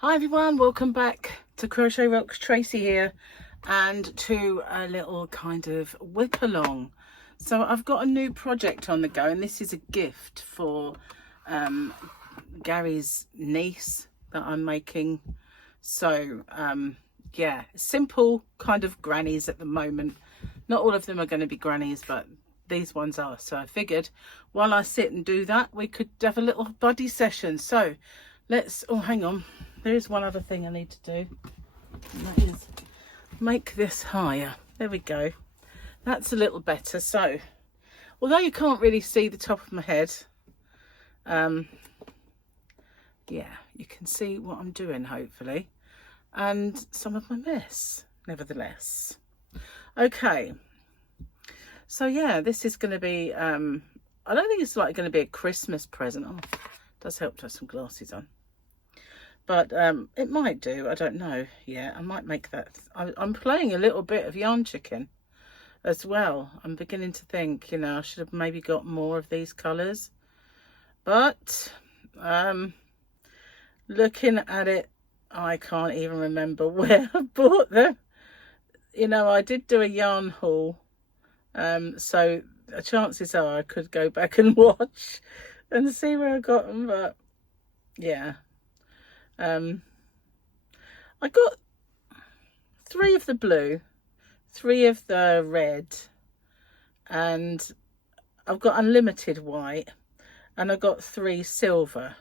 Hi everyone, welcome back to Crochet Rocks. Tracy here, and to a little kind of whip along. So I've got a new project on the go, and this is a gift for Gary's niece that I'm making. So yeah, simple kind of grannies at the moment. Not all of them are going to be grannies, but these ones are. So I figured while I sit and do that, we could have a little buddy session. So let's, oh hang on, there is one other thing I need to do, and that is make this higher. There we go, that's a little better. So although you can't really see the top of my head, yeah, you can see what I'm doing hopefully, and some of my mess nevertheless. Okay, so yeah, this is going to be I don't think it's like going to be a Christmas present. Oh, it does help to have some glasses on, but it might do, I don't know. Yeah, I might make that. I'm playing a little bit of yarn chicken as well. I'm beginning to think, you know, I should have maybe got more of these colors, but looking at it, I can't even remember where I bought them. You know, I did do a yarn haul, so chances are I could go back and watch and see where I got them. But yeah, I got 3 of the blue, 3 of the red, and I've got unlimited white, and I got 3 silver.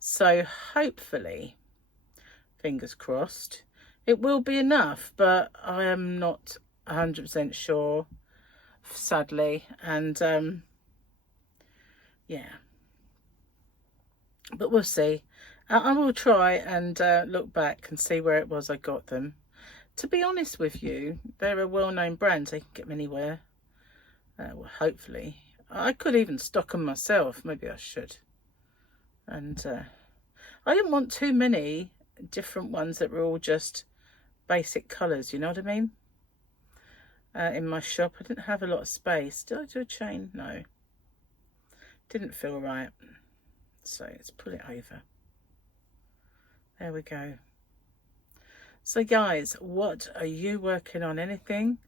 So hopefully, fingers crossed, it will be enough, but I am not 100% sure, sadly. And yeah, but we'll see. I will try and look back and see where it was I got them. To be honest with you, they're a well-known brand, so you can get them anywhere. Well, hopefully. I could even stock them myself, maybe I should. And I didn't want too many different ones that were all just basic colours, you know what I mean? In my shop, I didn't have a lot of space. Did I do a chain? No. Didn't feel right. So let's pull it over. There we go. So guys, what are you working on? Anything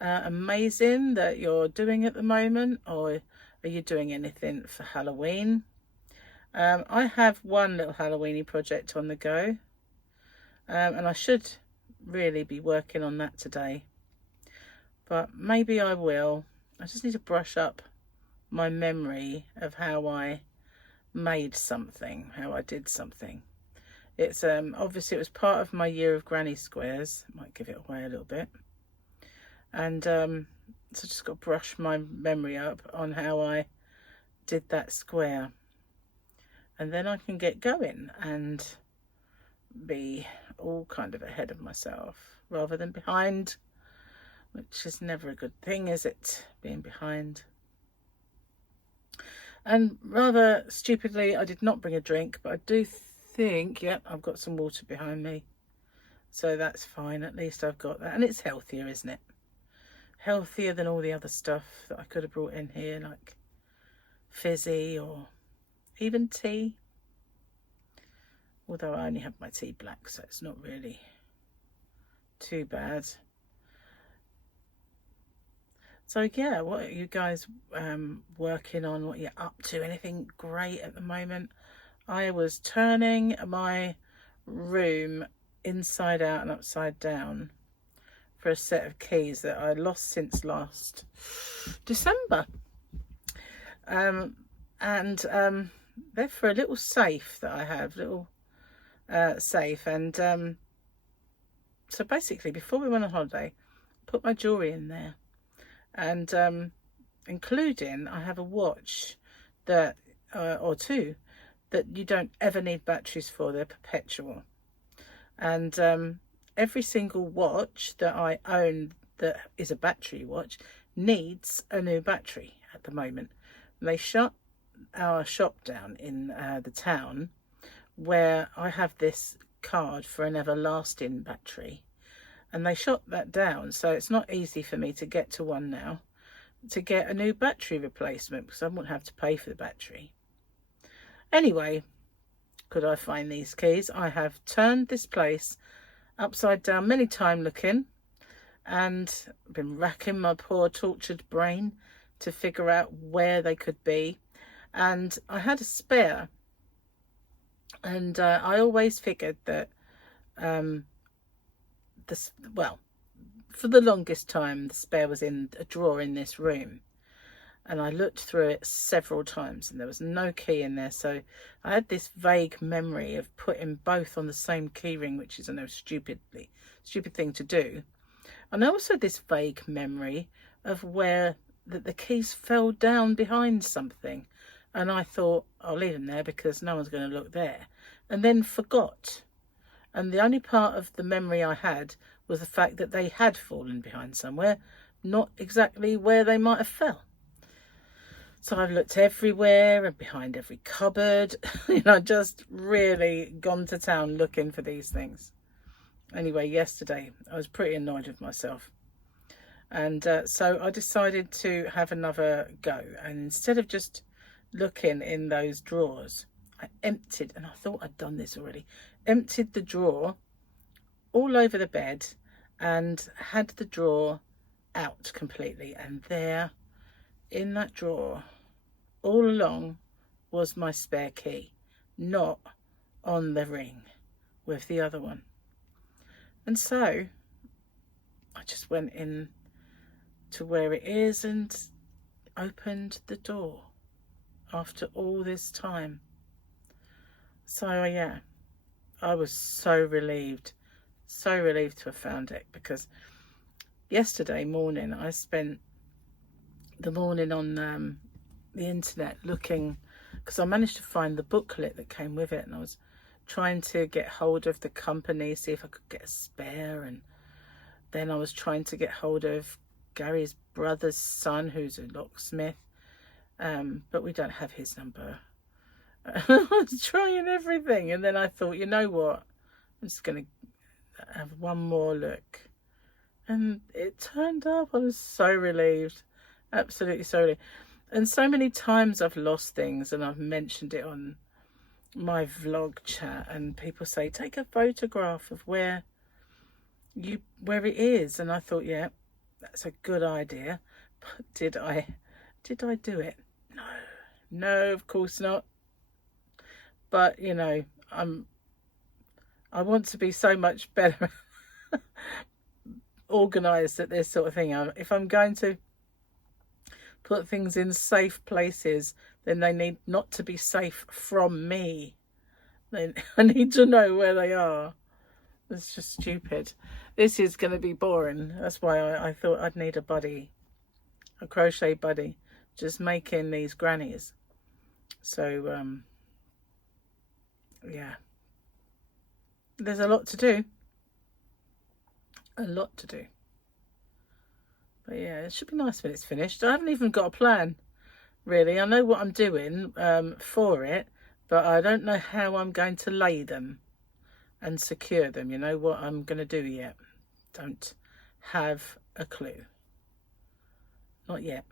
amazing that you're doing at the moment, or are you doing anything for Halloween? I have one little Halloweeny project on the go, and I should really be working on that today, but maybe I will. I just need to brush up my memory of how I made something, how I did something. It's obviously it was part of my year of granny squares. Might give it away a little bit, and so just got to brush my memory up on how I did that square, and then I can get going and be all kind of ahead of myself rather than behind, which is never a good thing, is it, being behind? And rather stupidly, I did not bring a drink, but I do think, yeah, I've got some water behind me, so that's fine. At least I've got that, and it's healthier, isn't it? Healthier than all the other stuff that I could have brought in here, like fizzy or even tea, although I only have my tea black, so it's not really too bad. So yeah, what are you guys working on? What are you up to? Anything great at the moment? I was turning my room inside out and upside down for a set of keys that I lost since last December. And they're for a little safe that I have, little safe. And so basically, before we went on holiday, I put my jewellery in there. And including, I have a watch that, or 2, that you don't ever need batteries for. They're perpetual. And every single watch that I own that is a battery watch needs a new battery at the moment. They shut our shop down in the town where I have this card for an everlasting battery, and they shut that down, so it's not easy for me to get to one now to get a new battery replacement, because I won't have to pay for the battery. Anyway, could I find these keys. I have turned this place upside down many times looking, and been racking my poor tortured brain to figure out where they could be. And I had a spare, and I always figured that well, for the longest time the spare was in a drawer in this room, and I looked through it several times and there was no key in there. So I had this vague memory of putting both on the same key ring, which is a stupid thing to do. And I also had this vague memory of where the keys fell down behind something, and I thought I'll leave them there because no one's going to look there, and then forgot. And the only part of the memory I had was the fact that they had fallen behind somewhere, not exactly where they might have fell. So I've looked everywhere and behind every cupboard. Just really gone to town looking for these things. Anyway, yesterday I was pretty annoyed with myself. And so I decided to have another go. And instead of just looking in those drawers, I emptied, and I thought I'd done this already, emptied the drawer all over the bed and had the drawer out completely. And there in that drawer all along was my spare key, not on the ring with the other one. And so I just went in to where it is and opened the door after all this time. So yeah, I was so relieved to have found it, because yesterday morning I spent the morning on the internet looking, because I managed to find the booklet that came with it, and I was trying to get hold of the company, see if I could get a spare. And then I was trying to get hold of Gary's brother's son, who's a locksmith, but we don't have his number. I was trying everything, and then I thought, you know what, I'm just going to have one more look. And it turned up. I was so relieved, absolutely so relieved. And so many times I've lost things, and I've mentioned it on my vlog chat, and people say, take a photograph of where it is. And I thought, yeah, that's a good idea. But did I do it? No, of course not. But I want to be so much better organized at this sort of thing. If I'm going to put things in safe places, then they need not to be safe from me. I need to know where they are. It's just stupid. This is going to be boring. That's why I thought I'd need a buddy, a crochet buddy, just making these grannies. So yeah, there's a lot to do. But yeah, it should be nice when it's finished. I haven't even got a plan, really. I know what I'm doing for it, but I don't know how I'm going to lay them and secure them. What I'm going to do yet. Don't have a clue. Not yet.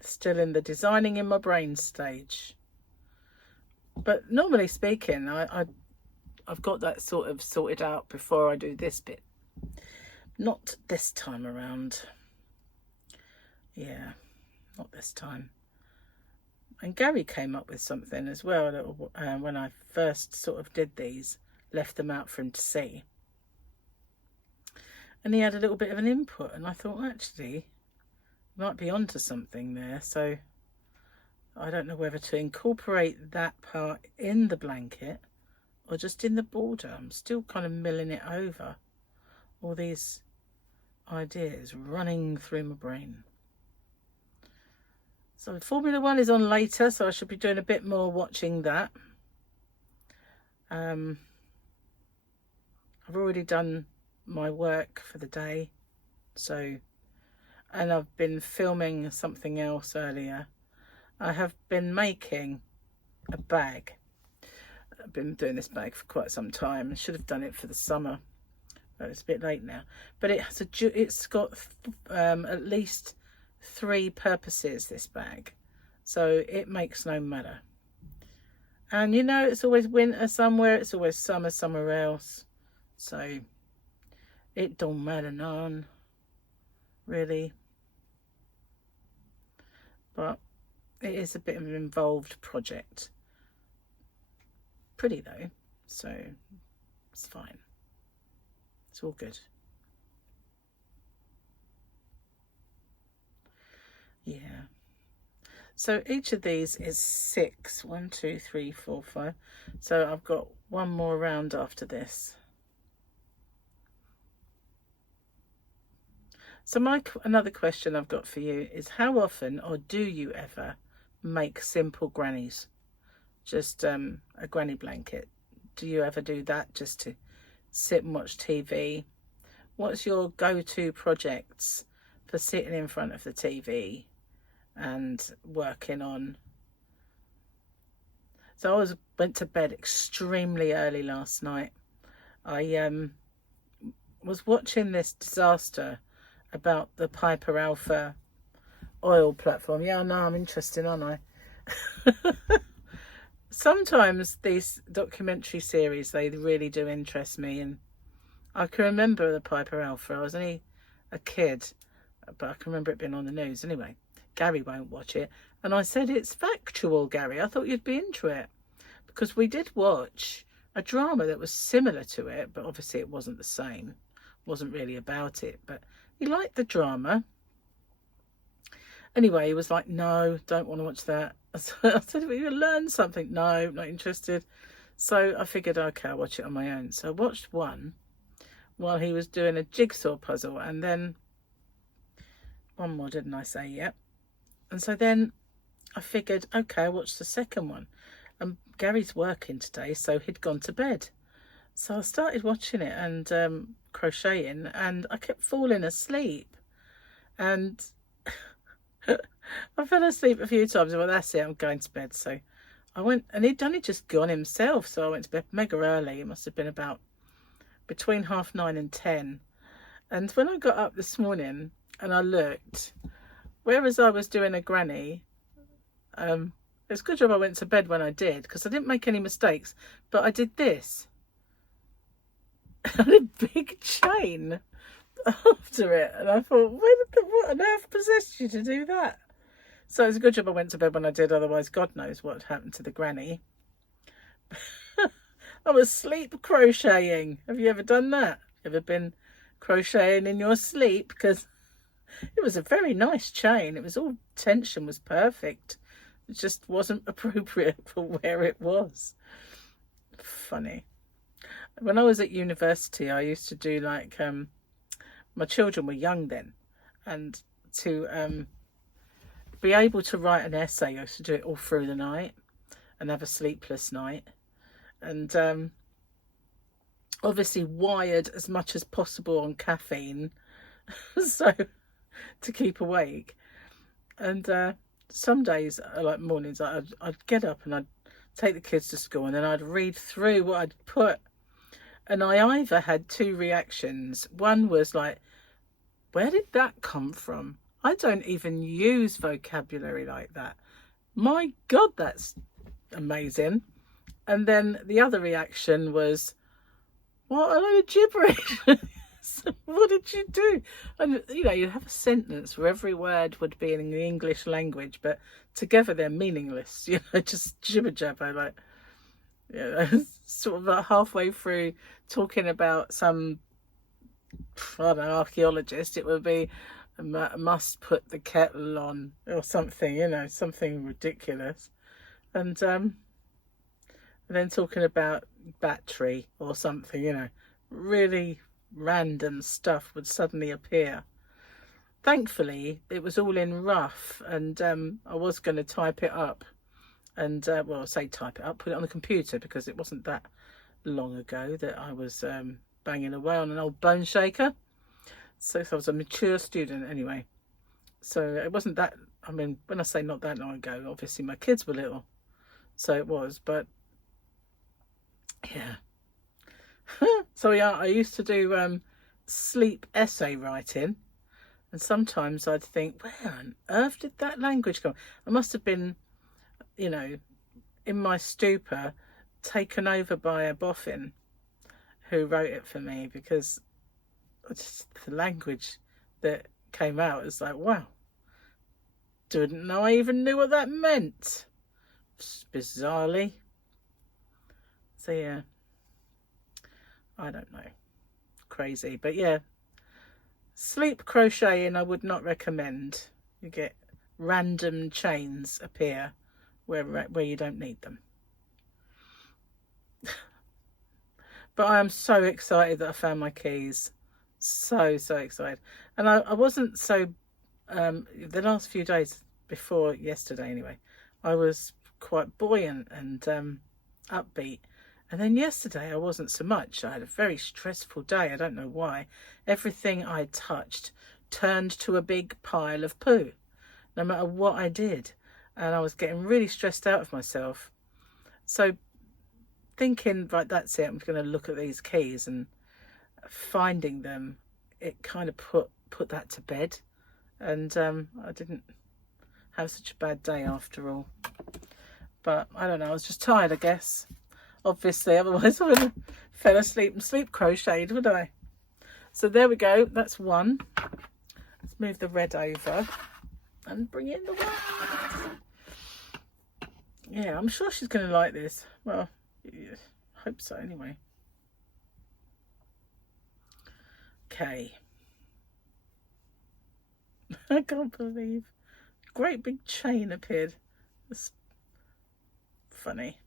Still in the designing in my brain stage. But normally speaking, I've got that sort of sorted out before I do this bit. Not this time around. Yeah, not this time. And Gary came up with something as well when I first sort of did these, left them out for him to see. And he had a little bit of an input, and I thought, actually, might be onto something there. So I don't know whether to incorporate that part in the blanket or just in the border. I'm still kind of milling it over. All these ideas running through my brain. So Formula 1 is on later, so I should be doing a bit more watching that. I've already done my work for the day, and I've been filming something else earlier. I have been making a bag. I've been doing this bag for quite some time. I should have done it for the summer. It's a bit late now, but it's got at least 3 purposes, this bag, so it makes no matter. And you know, it's always winter somewhere, it's always summer somewhere else. So it don't matter none, really. But it is a bit of an involved project. Pretty though, so it's fine. It's all good. Yeah. So each of these is 6. 1, 2, 3, 4, 5. So I've got one more round after this. So another question I've got for you is, how often, or do you ever, make simple grannies? Just a granny blanket. Do you ever do that just to sit and watch TV? What's your go-to projects for sitting in front of the TV and working on? So I went to bed extremely early last night. I was watching this disaster about the Piper Alpha oil platform. Yeah, I know, I'm interested, aren't I? Sometimes these documentary series, they really do interest me, and I can remember the Piper Alpha. I was only a kid, but I can remember it being on the news. Anyway, Gary won't watch it, and I said, it's factual, Gary. I thought you'd be into it, because we did watch a drama that was similar to it, but obviously it wasn't the same. It wasn't really about it, but he liked the drama. Anyway, he was like, no, don't want to watch that. I said, well, you learn something. No, not interested. So I figured, okay, I'll watch it on my own. So I watched one while he was doing a jigsaw puzzle, and then one more, didn't I say? Yep. And so then I figured, okay, I'll watch the second one. And Gary's working today, so he'd gone to bed. So I started watching it and crocheting, and I kept falling asleep. And I fell asleep a few times. Well, that's it, I'm going to bed. So I went, and he'd only just gone himself. So I went to bed mega early. It must have been about between 9:30 and 10. And when I got up this morning and I looked, whereas I was doing a granny, it's a good job I went to bed when I did, because I didn't make any mistakes. But I did this. And a big chain after it, and I thought, what on earth possessed you to do that? So it's a good job I went to bed when I did, otherwise God knows what happened to the granny. I was sleep crocheting. Have you ever done that? Ever been crocheting in your sleep? Because it was a very nice chain. It was all tension was perfect. It just wasn't appropriate for where it was. Funny. When I was at university, I used to do like my children were young then, and to be able to write an essay, I used to do it all through the night and have a sleepless night, and obviously wired as much as possible on caffeine so to keep awake. And some days, like mornings, I'd get up and I'd take the kids to school, and then I'd read through what I'd put, and I either had two reactions. One was like, where did that come from? I don't even use vocabulary like that. My God, that's amazing. And then the other reaction was, what a load of gibberish. What did you do? And you know, you have a sentence where every word would be in the English language, but together they're meaningless. You know, just jibber jabber. Like, you know, sort of like halfway through talking about some, I don't know, archaeologist, it would be, must put the kettle on, or something, you know, something ridiculous. And then talking about battery or something, you know, really random stuff would suddenly appear. Thankfully, it was all in rough, and I was going to type it up, and well, I say type it up, put it on the computer, because it wasn't that long ago that I was banging away on an old bone shaker. So I was a mature student anyway. So it wasn't that, I mean, when I say not that long ago, obviously my kids were little, so it was, but yeah. So yeah, I used to do sleep essay writing, and sometimes I'd think, where on earth did that language come? I must have been, you know, in my stupor, taken over by a boffin who wrote it for me, because just the language that came out is like, wow, didn't know I even knew what that meant, bizarrely. So yeah, I don't know, crazy. But yeah, sleep crocheting I would not recommend. You get random chains appear where you don't need them. But I am so excited that I found my keys. So excited. And I wasn't so the last few days before yesterday anyway, I was quite buoyant and upbeat. And then yesterday I wasn't so much. I had a very stressful day. I don't know why. Everything I touched turned to a big pile of poo, no matter what I did. And I was getting really stressed out of myself. So thinking, right, that's it, I'm going to look at these keys, and finding them, it kind of put that to bed. And I didn't have such a bad day after all. But I don't know, I was just tired, I guess. Obviously, otherwise I would have fell asleep and sleep crocheted, would I? So there we go, that's one. Let's move the red over and bring in the white. Yeah, I'm sure she's going to like this. Well, yeah, hope so anyway. Okay. I can't believe. Great big chain appeared. It's funny.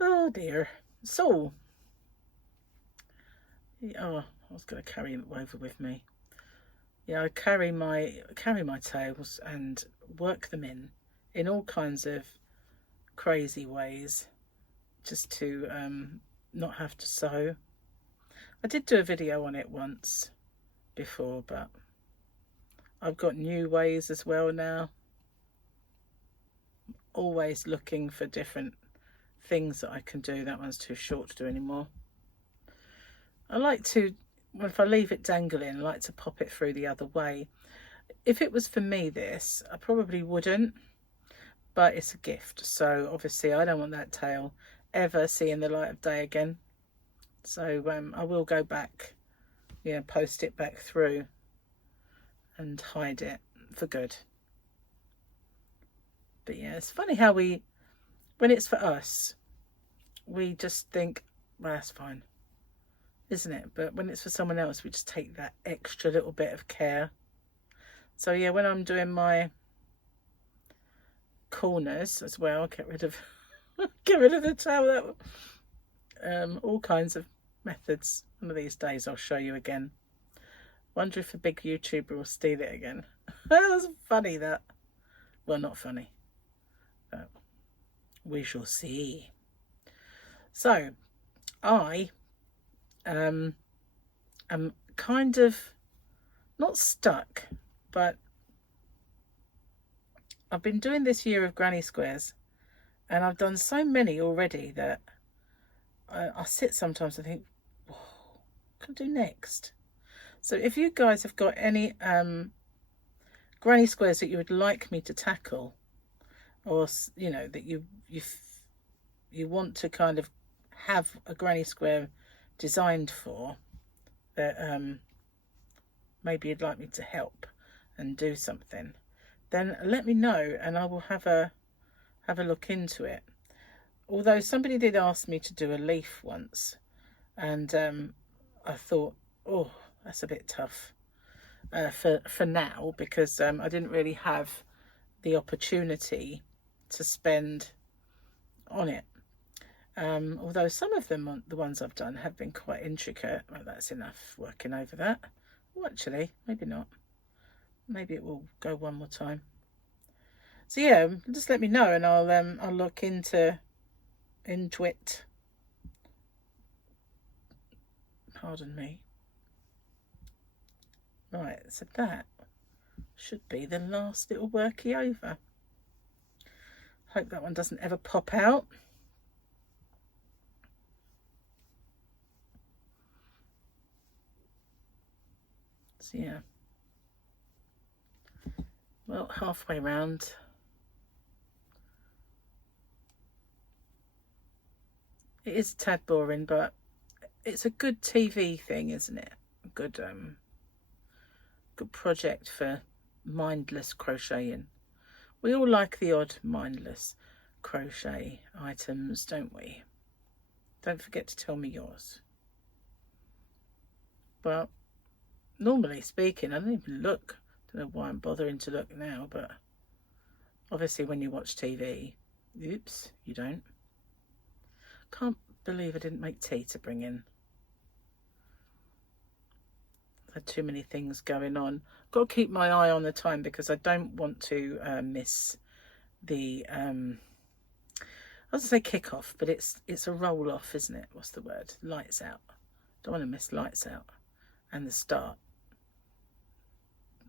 Oh dear. So, oh, I was going to carry it over with me. Yeah, I carry my tails and work them in all kinds of crazy ways, just to not have to sew. I did do a video on it once before, but I've got new ways as well now. Always looking for different things that I can do. That one's too short to do anymore. I like to, if I leave it dangling, I like to pop it through the other way. If it was for me, this, I probably wouldn't, but it's a gift. So obviously I don't want that tail ever seeing the light of day again. So I will go back, yeah, post it back through and hide it for good. But yeah, it's funny how when it's for us, we just think, well, that's fine, isn't it? But when it's for someone else, we just take that extra little bit of care. So yeah, when I'm doing my corners as well, get rid of the tail. All kinds of methods. One of these days I'll show you again. Wonder if a big YouTuber will steal it again. That was funny, that. Well, not funny. But we shall see. So, I am kind of not stuck, but I've been doing this year of granny squares, and I've done so many already that I sit sometimes and think, whoa, what can I do next? So if you guys have got any granny squares that you would like me to tackle, or you know, that you want to kind of have a granny square designed for, that maybe you'd like me to help and do something, then let me know and I will have a look into it. Although somebody did ask me to do a leaf once, and I thought, oh, that's a bit tough for now, because I didn't really have the opportunity to spend on it. Although some of them, the ones I've done, have been quite intricate. Well, that's enough working over that. Well, actually, maybe not. Maybe it will go one more time. So yeah, just let me know and I'll look into it. Pardon me. Right, so that should be the last little worky over. Hope that one doesn't ever pop out. So yeah. Well, halfway round. It is a tad boring, but it's a good TV thing, isn't it? A good good project for mindless crocheting. We all like the odd mindless crochet items, don't we? Don't forget to tell me yours. But normally speaking, I don't even look. Don't know why I'm bothering to look now, but obviously when you watch TV, oops, you don't. Can't believe I didn't make tea to bring in. I've had too many things going on. Got to keep my eye on the time because I don't want to miss the I was going to say kick off, but it's a roll off, isn't it? What's the word? Lights out. Don't want to miss lights out and the start.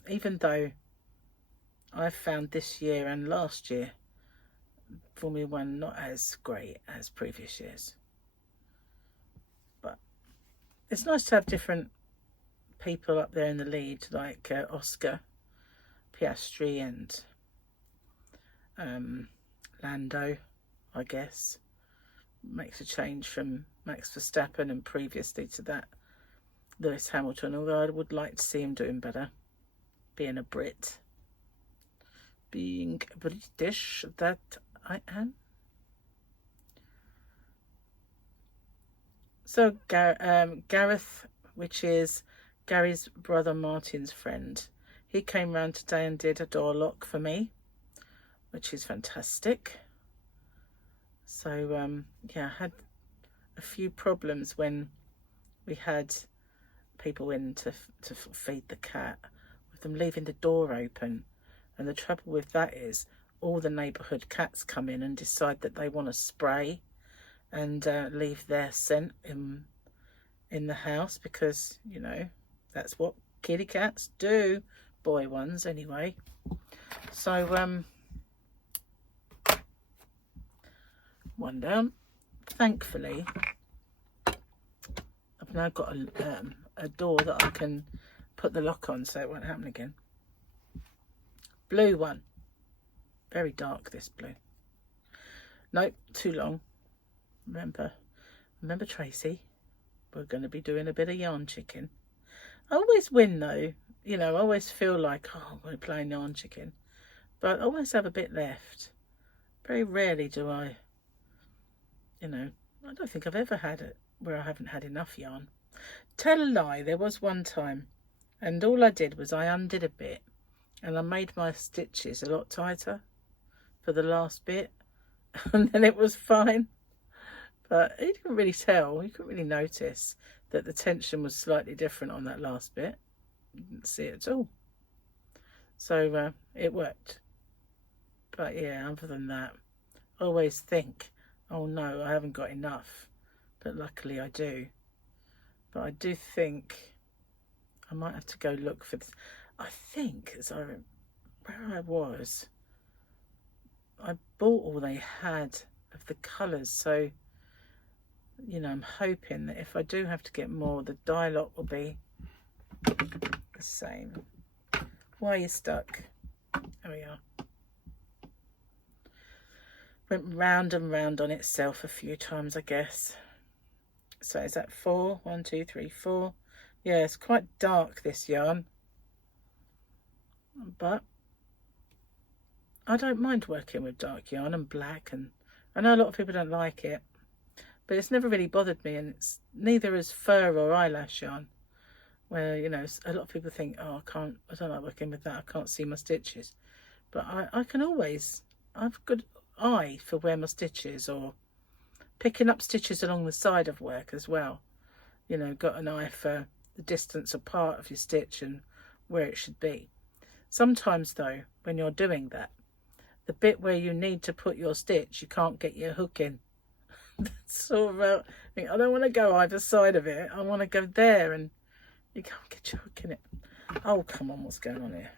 Even though I've found this year and last year Formula One not as great as previous years, but it's nice to have different people up there in the lead, like Oscar Piastri and Lando, I guess. Makes a change from Max Verstappen and previously to that Lewis Hamilton, although I would like to see him doing better, being a Brit, being British that I am. So Gareth, which is Gary's brother Martin's friend, he came round today and did a door lock for me, which is fantastic. So yeah, I had a few problems when we had people in to feed the cat, with them leaving the door open. And the trouble with that is all the neighbourhood cats come in and decide that they want to spray and leave their scent in the house, because, you know, that's what kitty cats do, boy ones anyway. So one down. Thankfully I've now got a door that I can put the lock on so it won't happen again. Blue one, very dark, this blue. Nope, too long. Remember Tracy, we're going to be doing a bit of yarn chicken. I always win though, you know. I always feel like, oh, we're playing yarn chicken, but I always have a bit left. Very rarely do I, you know, I don't think I've ever had it where I haven't had enough yarn. Tell a lie, there was one time, and all I did was I undid a bit and I made my stitches a lot tighter for the last bit, and then it was fine. But you didn't really tell, you couldn't really notice that the tension was slightly different on that last bit. You didn't see it at all. So it worked. But yeah, other than that, I always think, oh no, I haven't got enough. But luckily I do. But I do think I might have to go look for this. I think, where I was, I bought all they had of the colours. So, you know, I'm hoping that if I do have to get more, the dye lot will be the same. Why are you stuck? There we are. Went round and round on itself a few times, I guess. So is that 4? 1, 2, 3, 4. Yeah, it's quite dark, this yarn. But I don't mind working with dark yarn and black, and I know a lot of people don't like it, but it's never really bothered me, and it's neither as fur or eyelash yarn, where, you know, a lot of people think, oh, I don't like working with that, I can't see my stitches. But I can always, I've a good eye for where my stitches, or picking up stitches along the side of work as well. You know, got an eye for the distance apart of your stitch and where it should be. Sometimes though, when you're doing that, the bit where you need to put your stitch, you can't get your hook in. That's sort of, I don't want to go either side of it. I want to go there, and you can't get your hook in it. Oh, come on, what's going on here?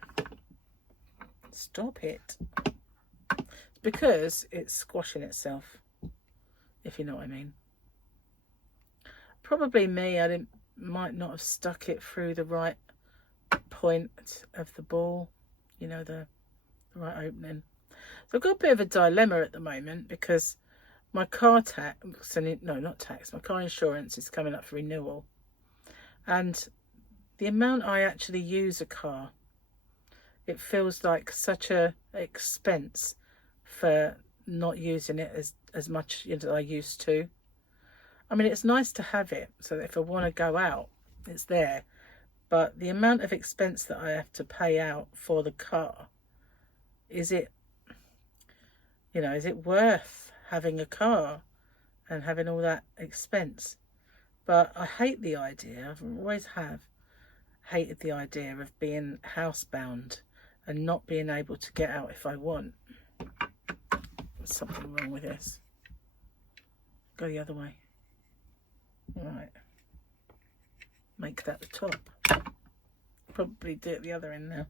Stop it. It's because it's squashing itself, if you know what I mean. Probably me, might not have stuck it through the right point of the ball, you know, the right opening. So I've got a bit of a dilemma at the moment, because my car tax, no, not tax, my car insurance is coming up for renewal. And the amount I actually use a car, it feels like such a expense for not using it as much as I used to. I mean, it's nice to have it so that if I want to go out, it's there. But the amount of expense that I have to pay out for the car, is it worth having a car and having all that expense? But I hate the idea, I've always hated the idea of being housebound and not being able to get out if I want. There's something wrong with this. Go the other way. Right. Make that the top. Probably do it the other end now.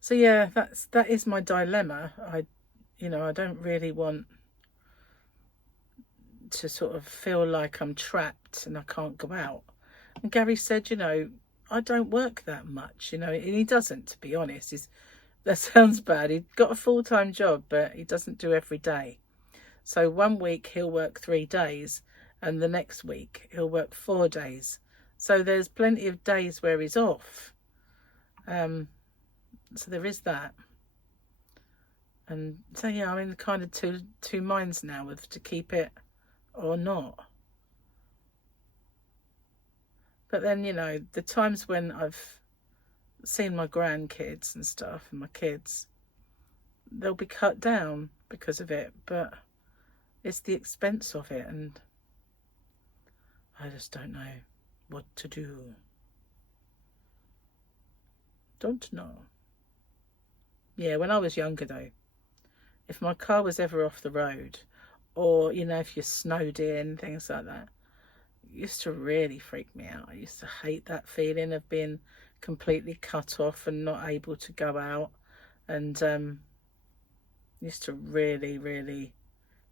So yeah, that is my dilemma. I don't really want to sort of feel like I'm trapped and I can't go out. And Gary said, I don't work that much, and he doesn't, to be honest. That sounds bad. He's got a full-time job, but he doesn't do every day. So one week he'll work 3 days and the next week he'll work 4 days. So there's plenty of days where he's off. So there is that. And so yeah, I'm in kind of two minds now with to keep it or not. But then, the times when I've seen my grandkids and stuff and my kids, they'll be cut down because of it, but it's the expense of it, and I just don't know what to do. Don't know. Yeah, when I was younger though, if my car was ever off the road, or if you're snowed in, things like that, it used to really freak me out. I used to hate that feeling of being completely cut off and not able to go out, and used to really, really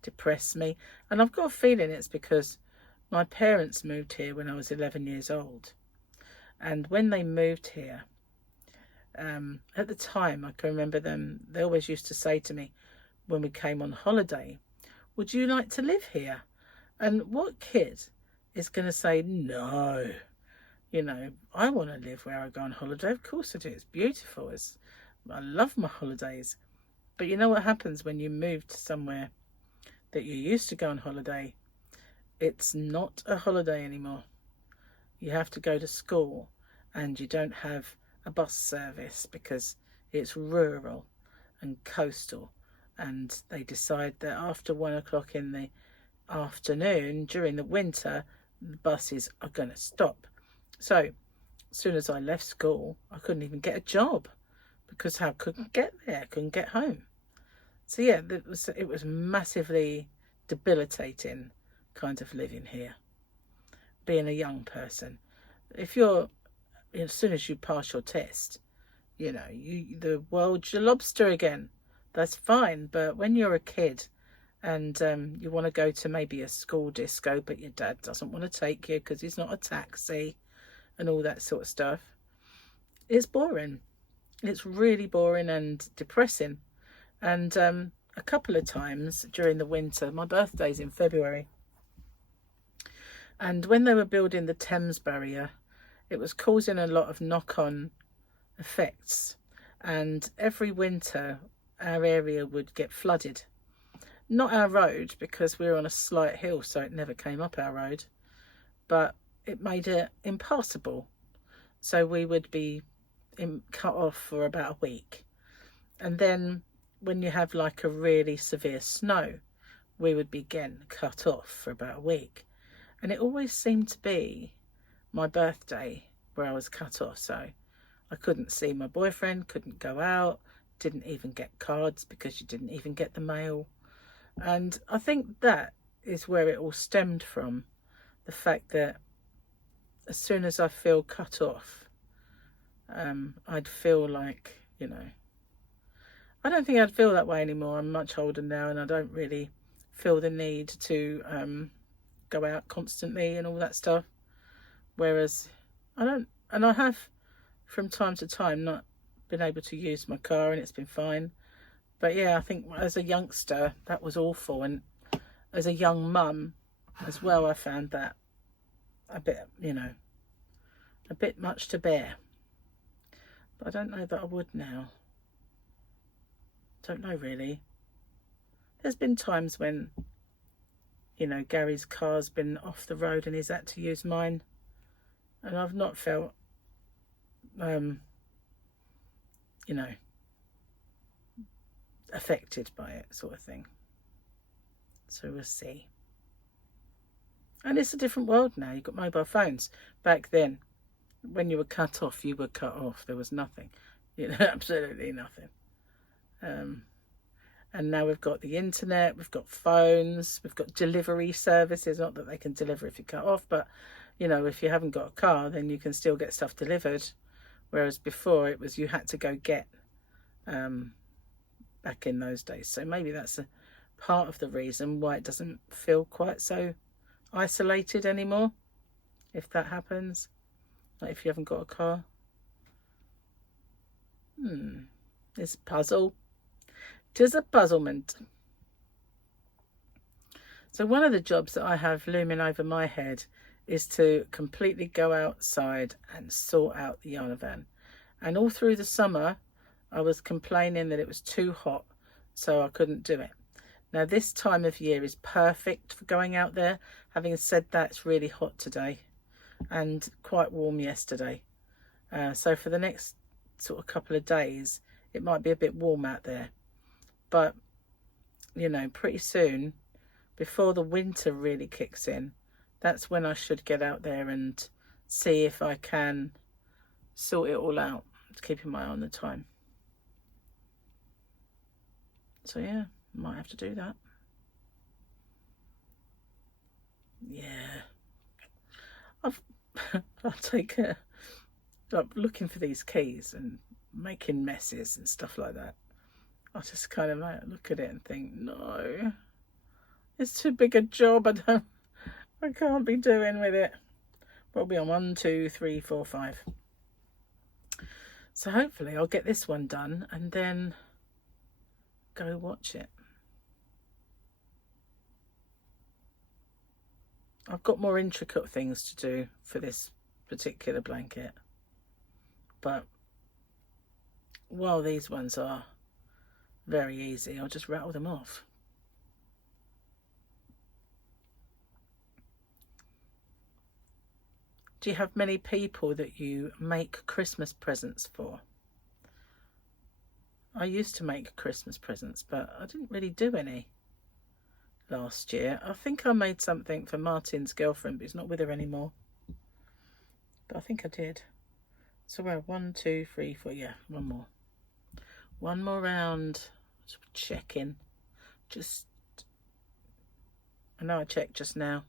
depress me. And I've got a feeling it's because my parents moved here when I was 11 years old, and when they moved here, at the time I can remember they always used to say to me when we came on holiday, would you like to live here? And what kid is going to say no? I want to live where I go on holiday. Of course I do. It's beautiful. I love my holidays. But you know what happens when you move to somewhere that you used to go on holiday? It's not a holiday anymore. You have to go to school, and you don't have a bus service because it's rural and coastal, and they decide that after 1 o'clock in the afternoon during the winter, the buses are going to stop. So as soon as I left school, I couldn't even get a job because I couldn't get there, couldn't get home. So yeah, it was massively debilitating kind of living here, being a young person. If you're, as soon as you pass your test, the world's your lobster again. That's fine. But when you're a kid and you want to go to maybe a school disco, but your dad doesn't want to take you because he's not a taxi and all that sort of stuff, it's boring. It's really boring and depressing. And a couple of times during the winter, my birthday's in February, and when they were building the Thames barrier, it was causing a lot of knock-on effects, and every winter our area would get flooded. Not our road, because we were on a slight hill, so it never came up our road, but it made it impassable. So we would be cut off for about a week. And then when you have like a really severe snow, we would be again cut off for about a week. And it always seemed to be my birthday where I was cut off. So I couldn't see my boyfriend, couldn't go out, didn't even get cards because you didn't even get the mail. And I think that is where it all stemmed from. The fact that as soon as I feel cut off, I'd feel like, I don't think I'd feel that way anymore. I'm much older now, and I don't really feel the need to go out constantly and all that stuff. Whereas I have from time to time not been able to use my car, and it's been fine. But yeah, I think as a youngster, that was awful. And as a young mum as well, I found that a bit, you know, a bit much to bear. But I don't know that I would now. Don't know really. There's been times when, you know, Gary's car's been off the road and he's had to use mine, and I've not felt, you know, affected by it, sort of thing. So we'll see. And it's a different world now. You've got mobile phones. Back then, when you were cut off, you were cut off. There was nothing, you know, absolutely nothing. And now we've got the internet, we've got phones, we've got delivery services. Not that they can deliver if you cut off, but, you know, if you haven't got a car, then you can still get stuff delivered. Whereas before it was you had to go get, back in those days. So maybe that's a part of the reason why it doesn't feel quite so isolated anymore, if that happens. Like if you haven't got a car. It's a puzzle. 'Tis a puzzlement. So one of the jobs that I have looming over my head is to completely go outside and sort out the yarn van. And all through the summer, I was complaining that it was too hot, so I couldn't do it. Now this time of year is perfect for going out there. Having said that, it's really hot today and quite warm yesterday. So for the next sort of couple of days, it might be a bit warm out there. But, you know, pretty soon, before the winter really kicks in, that's when I should get out there and see if I can sort it all out, keeping my eye on the time. So yeah, might have to do that. Yeah. I'll take like looking for these keys and making messes and stuff like that. I just kind of like look at it and think, no, it's too big a job. I can't be doing with it. We'll be on 1, 2, 3, 4, 5. So hopefully I'll get this one done and then go watch it. I've got more intricate things to do for this particular blanket, but while these ones are very easy, I'll just rattle them off. Do you have many people that you make Christmas presents for? I used to make Christmas presents, but I didn't really do any last year. I think I made something for Martin's girlfriend, but he's not with her anymore. But I think I did. So we're 1, 2, 3, 4. Yeah, one more. One more round. Just checking. Just, I know I checked just now,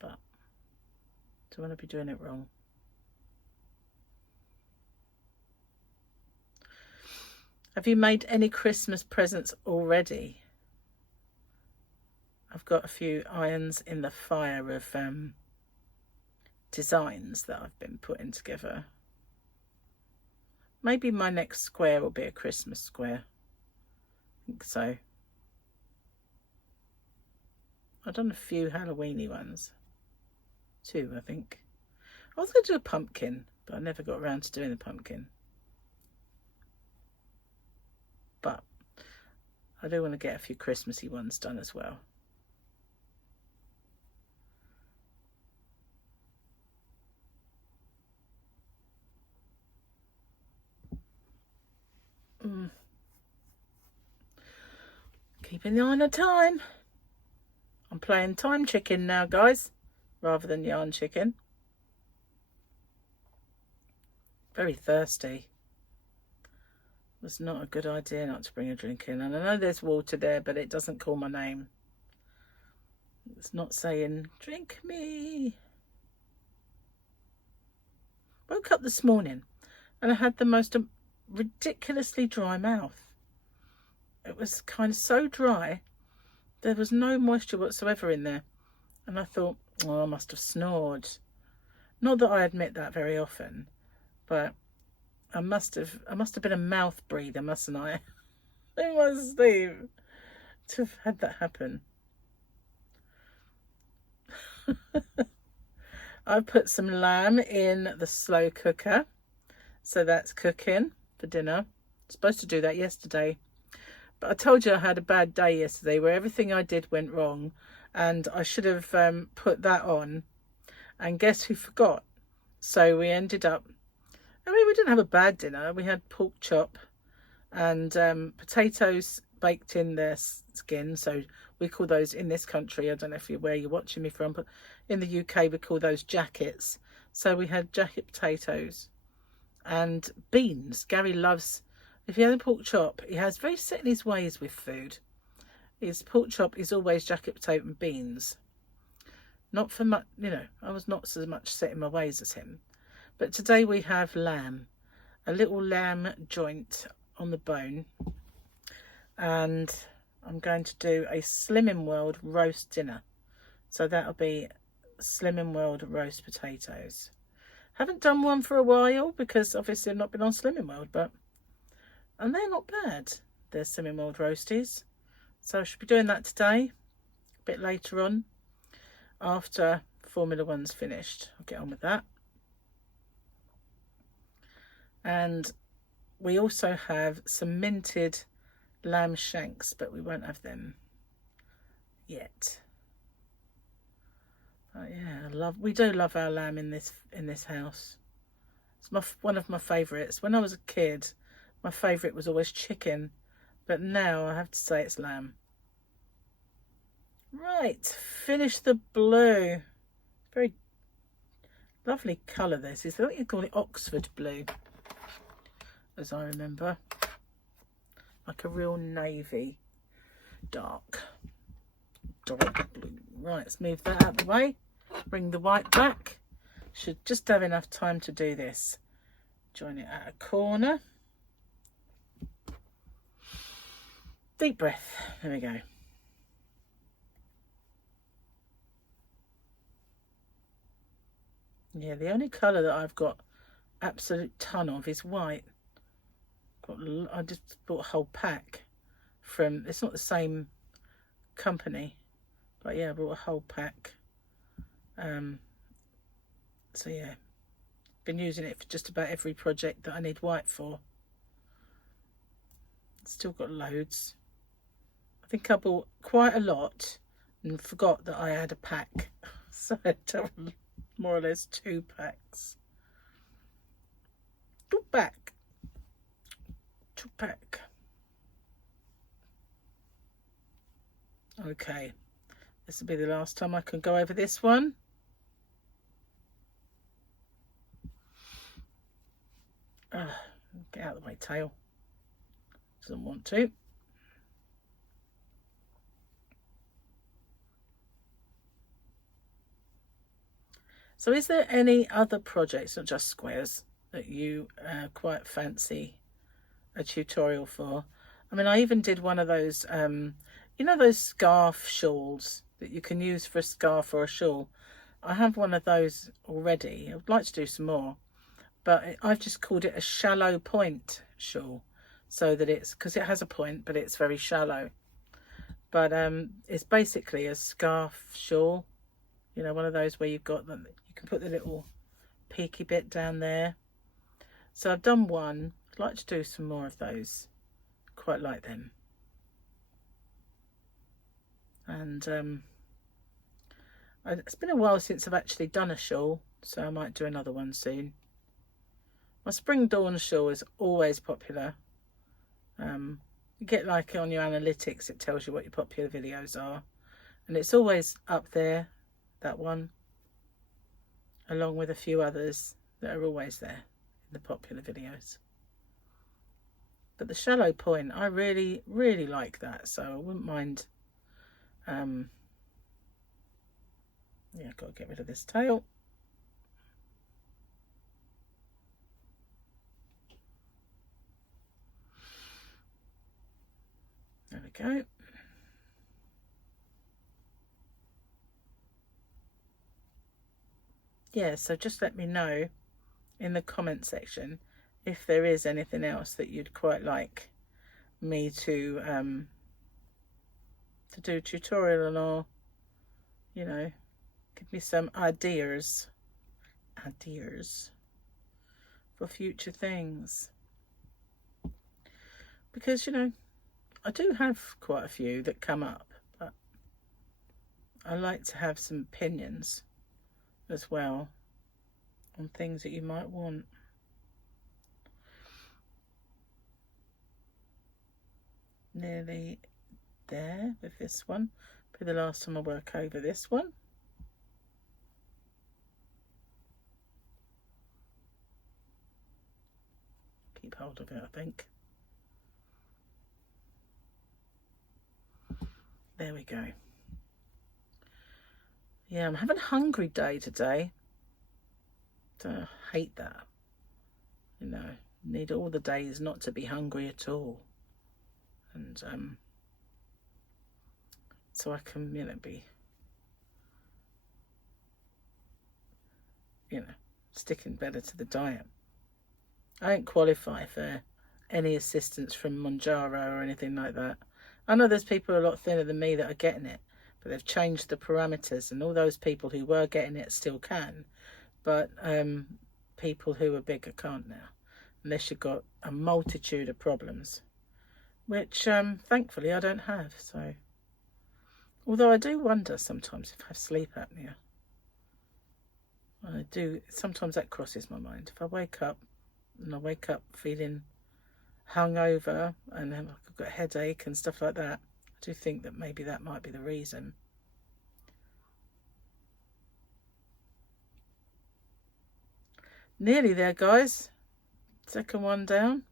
but don't want to be doing it wrong. Have you made any Christmas presents already? I've got a few irons in the fire of designs that I've been putting together. Maybe my next square will be a Christmas square. I think so. I've done a few Halloweeny ones. 2, I think. I was going to do a pumpkin, but I never got around to doing the pumpkin. But I do want to get a few Christmassy ones done as well. Keeping the eye on the time. I'm playing time chicken now, guys, rather than yarn chicken. Very thirsty. Was not a good idea not to bring a drink in. And I know there's water there, but it doesn't call my name. It's not saying, drink me. Woke up this morning and I had the most ridiculously dry mouth. It was kind of so dry. There was no moisture whatsoever in there. And I thought, oh, I must have snored. Not that I admit that very often, but I must have been a mouth breather, mustn't I? in my sleep to have had that happen. I put some lamb in the slow cooker, so that's cooking for dinner. Supposed to do that yesterday, but I told you I had a bad day yesterday where everything I did went wrong, and I should have put that on, and guess who forgot? So we ended up, I mean, we didn't have a bad dinner. We had pork chop and potatoes baked in their skin. So we call those in this country, I don't know if you're where you're watching me from, but in the UK we call those jackets. So we had jacket potatoes and beans. Gary loves, if he has a pork chop, he has very set in his ways with food. His pork chop is always jacket potato and beans. Not for much, you know, I was not so much set in my ways as him. But today we have lamb, a little lamb joint on the bone. And I'm going to do a Slimming World roast dinner. So that'll be Slimming World roast potatoes. Haven't done one for a while because obviously I've not been on Slimming World, and they're not bad. They're Slimming World roasties. So I should be doing that today, a bit later on, after Formula One's finished. I'll get on with that. And we also have some minted lamb shanks, but we won't have them yet. But yeah, we do love our lamb in this house. It's one of my favourites. When I was a kid, my favourite was always chicken, but now I have to say it's lamb. Right, finish the blue. Very lovely colour this is. I think you call it Oxford blue, as I remember. Like a real navy dark blue. Right, let's move that out of the way. Bring the white back. Should just have enough time to do this. Join it at a corner. Deep breath. There we go. Yeah, the only colour that I've got absolute ton of is white. I just bought a whole pack from, it's not the same company, but yeah, I bought a whole pack. So yeah, been using it for just about every project that I need white for. Still got loads. I think I bought quite a lot and forgot that I had a pack. So I had more or less 2 packs. 2 pack. 2 pack. Okay, this will be the last time I can go over this one. Get out of the way, tail. Doesn't want to. So is there any other projects, not just squares, that you quite fancy a tutorial for? I mean, I even did one of those, you know, those scarf shawls that you can use for a scarf or a shawl. I have one of those already. I would like to do some more, but I've just called it a shallow point shawl, so that it's, because it has a point, but it's very shallow. But it's basically a scarf shawl, you know, one of those where you've got them, you can put the little peaky bit down there. So I've done one. I'd like to do some more of those. Quite like them. And it's been a while since I've actually done a shawl, so I might do another one soon. My spring dawn shawl is always popular. You get like on your analytics, it tells you what your popular videos are, and it's always up there, that one, along with a few others that are always there in the popular videos. But the shallow point, I really like that, so I wouldn't mind. Yeah, I've got to get rid of this tail. There we go. Yeah, so just let me know in the comment section if there is anything else that you'd quite like me to do a tutorial or, you know, give me some ideas for future things. Because, you know, I do have quite a few that come up, but I like to have some opinions as well on things that you might want. Nearly there with this one. Be the last time I work over this one. Keep hold of it, I think. There we go. Yeah, I'm having a hungry day today. I hate that. You know, need all the days not to be hungry at all. And so I can, you know, be, you know, sticking better to the diet. I don't qualify for any assistance from Monjaro or anything like that. I know there's people a lot thinner than me that are getting it, but they've changed the parameters, and all those people who were getting it still can, but people who are bigger can't now, unless you've got a multitude of problems, which thankfully I don't have. So, although I do wonder sometimes if I have sleep apnea. I do, sometimes that crosses my mind. If I wake up and I wake up feeling hungover and I've got a headache and stuff like that, I do think that maybe that might be the reason. Nearly there, guys. Second one down.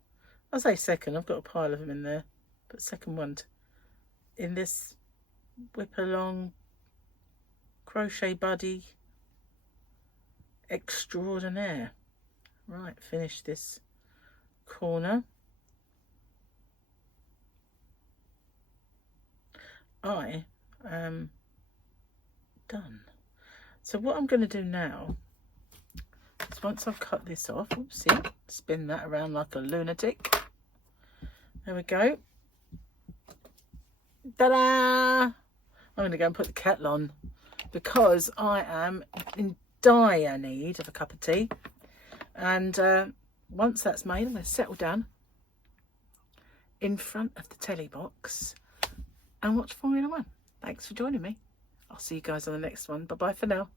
I say second, I've got a pile of them in there, but second one in this WIP Along crochet buddy extraordinaire. Right, finish this corner. I am done. So what I'm going to do now is, once I've cut this off, oopsie, spin that around like a lunatic. There we go. Ta-da! I'm going to go and put the kettle on because I am in dire need of a cup of tea. And once that's made, I'm going to settle down in front of the telly box and watch Formula 1. Thanks for joining me. I'll see you guys on the next one. Bye-bye for now.